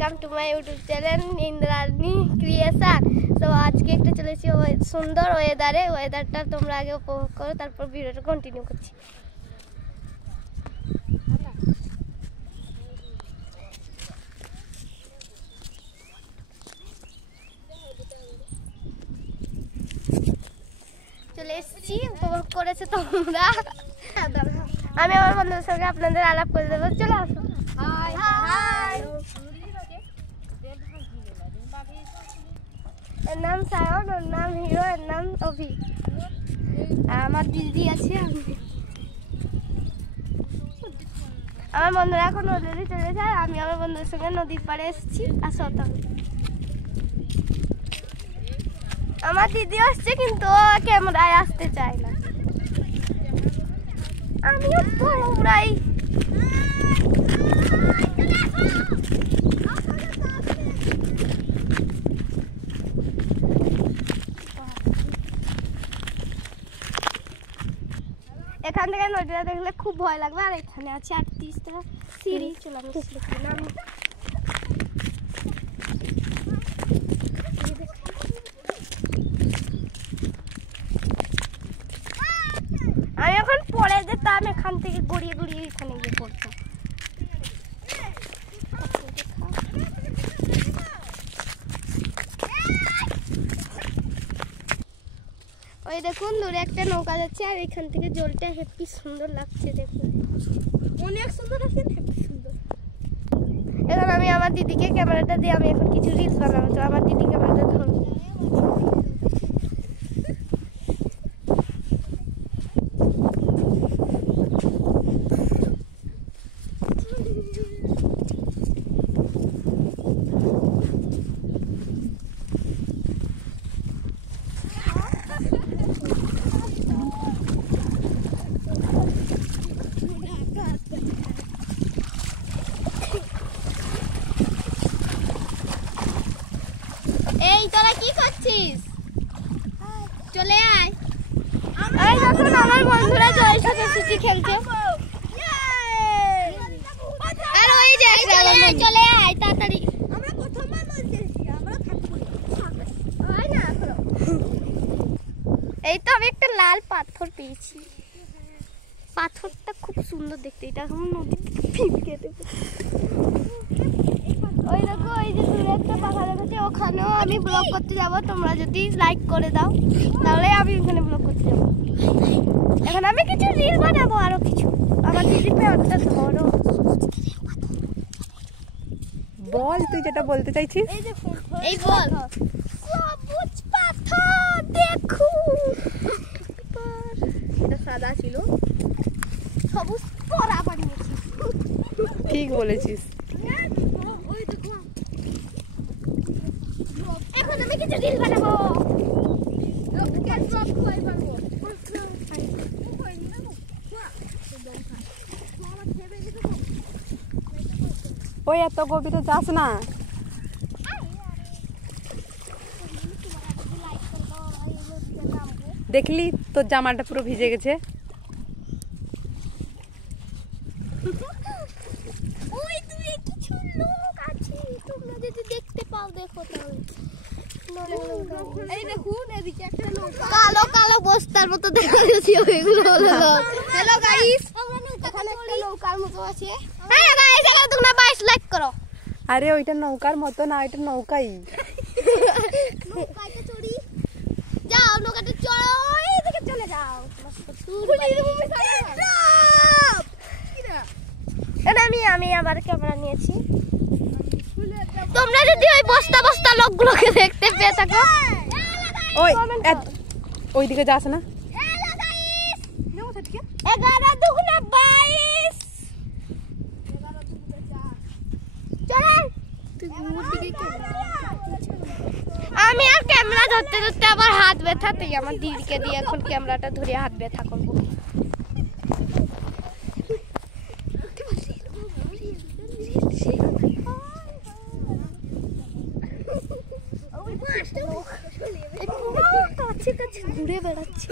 Welcome to my YouTube channel Indrani creation. তো আজকে একটু চলেছি সুন্দর ওয়েদারে, ওয়েদারটা তোমরা আগে উপভোগ করো, তারপর ভিডিওটা কন্টিনিউ করছি। চলে এসেছি, উপভোগ করেছে তোমরা। আমি আমার বন্ধুদের সঙ্গে আপনাদের আলাপ করে দেবো, চলে আসো। এর নাম সায়ন, ওর নাম হিরো, এর নাম অভি। আমার দিদি আছে। আমার বন্ধুরা এখন নদীতে চলে যায়, আমি আমার বন্ধুদের সঙ্গে নদীর পাড়ে এসেছি। আসো তাহলে। আমার দিদি আসছে কিন্তু ও ক্যামেরায় আসতে চায় না, আমিও তো ওরাই। এখান থেকে নদীটা দেখলে খুব ভয় লাগবে। আর এখানে আছে 38টা সিঁড়ি। চলো আমি এখন পড়ে যেতাম, এখান থেকে গড়িয়ে গড়িয়ে এখানে গিয়ে পড়তাম। ওই দেখুন দূরে একটা নৌকা যাচ্ছে, আর এখান থেকে জলটা হেপি সুন্দর লাগছে। দেখুন অনেক সুন্দর আছে, হেপি সুন্দর। এখন আমি আমার দিদিকে ক্যামেরাটা দিয়ে আমি এখন কিছু রিলস বানাবো। তো আমার দিদি ক্যামেরাটা ধরুন। এই তোরা কি করছিস? চলে আয়। এই দেখুন আমার বন্ধুরা জল ছুটি খেলছে। আর ওই যে চলে আয় তাড়াতাড়ি। আমরা প্রথমবার বলছি আমরা থাকবো। আয় না এখন। এই তো আমি একটা লাল পাথর পেয়েছি। পাথরটা খুব সুন্দর দেখতে। এটা এখন নদীতে ফিকে দেবো। ওই দেখো ওই যে দূরে একটা পাখা দেখাচ্ছে, ওখানেও আমি ব্লগ করতে যাব। তোমরা যদি লাইক করে দাও তাহলে আমি ওখানে ব্লগ করতে যাবো। এখন আমি কিছু রিল বানাবো, আরো কিছু। আমার দিদির পেয়ারটা ধরো। বল তুই যেটা বলতে চাইছিস। এই বল। সবুজ পাথর দেখুন। এটা সাদা ছিল, সবুজ পরা বানিয়েছি। ঠিক বলেছিস। এখন আমি কিছু রিল বানাবো। ওই এত গভীরে যাস না। দেখলি তোর জামাটা পুরো ভিজে গেছে। ওই দূরে কিছু লোক আছে, তোমরা যদি দেখতে পাও দেখো তাহলে। এই দেখুন এদিকে একটা নৌকা, কালো কালো বস্তার মতো দেখা যাচ্ছে। ওইগুলো হলো লোক। হ্যালো গাইস, আমরা এখানে একটা নৌকার মতো আছে। হ্যাঁ গাইস, এখানে তোমরা 22 লাইক করো। আরে ওইটা নৌকার মতো না, ওইটা নৌকাই। নৌকাতে চড়ি যাও, নৌকাতে চড়ো, এইদিকে চলে যাও। আমি আবার ক্যামেরা নিয়েছি। তোমরা যদি ওই বস্তা বস্তা লোকগুলোকে দেখতে পেয়ে থাকো, ওই ওইদিকে যাস না। 11 দুগুণে 22। আমি আর ক্যামেরা ধরতে ধরতে আমার হাত ব্যথা, তাই আমার দিদিকে দিয়ে এখন ক্যামেরাটা ধরে হাত ব্যথা করবো। কাছে কাছে ঘুরে বেড়াচ্ছে।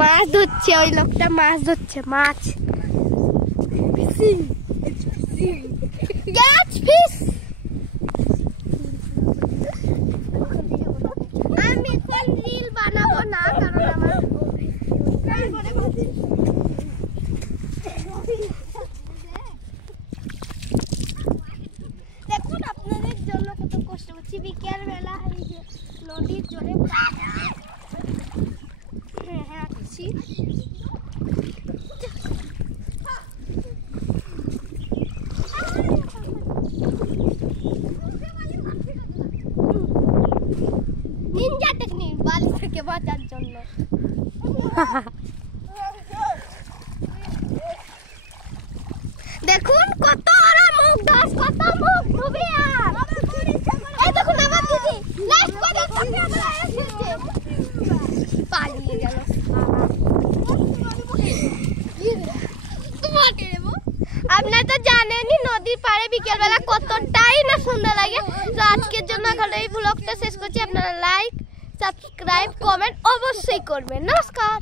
মাছ ধরছে, ওই লোকটা মাছ ধরছে, মাছ। Catch fish. আমি কোন রিল বানাবো না, কারণ আমার দেখুন আপনাদের জন্য কত কষ্ট করছি। বিকেল বেলা এই যে নদীর জলে হাঁটছি। নিনজা টেকনিক বালি থেকে বাঁচার জন্য। দেখুন কত ওরা মুখ দাস, কত মুখ ডুবে। আর এই দেখুন আমার দিদি লাইট করে সামনে এসেছে, পালিয়ে গেল। আপনারা তো জানেনই নদীর পাড়ে বিকেলবেলা কতটাই না সুন্দর লাগে। তো আজকের জন্য এখন এই ব্লগটা শেষ করছি। আপনারা লাইক, সাবস্ক্রাইব, কমেন্ট অবশ্যই করবেন। নমস্কার।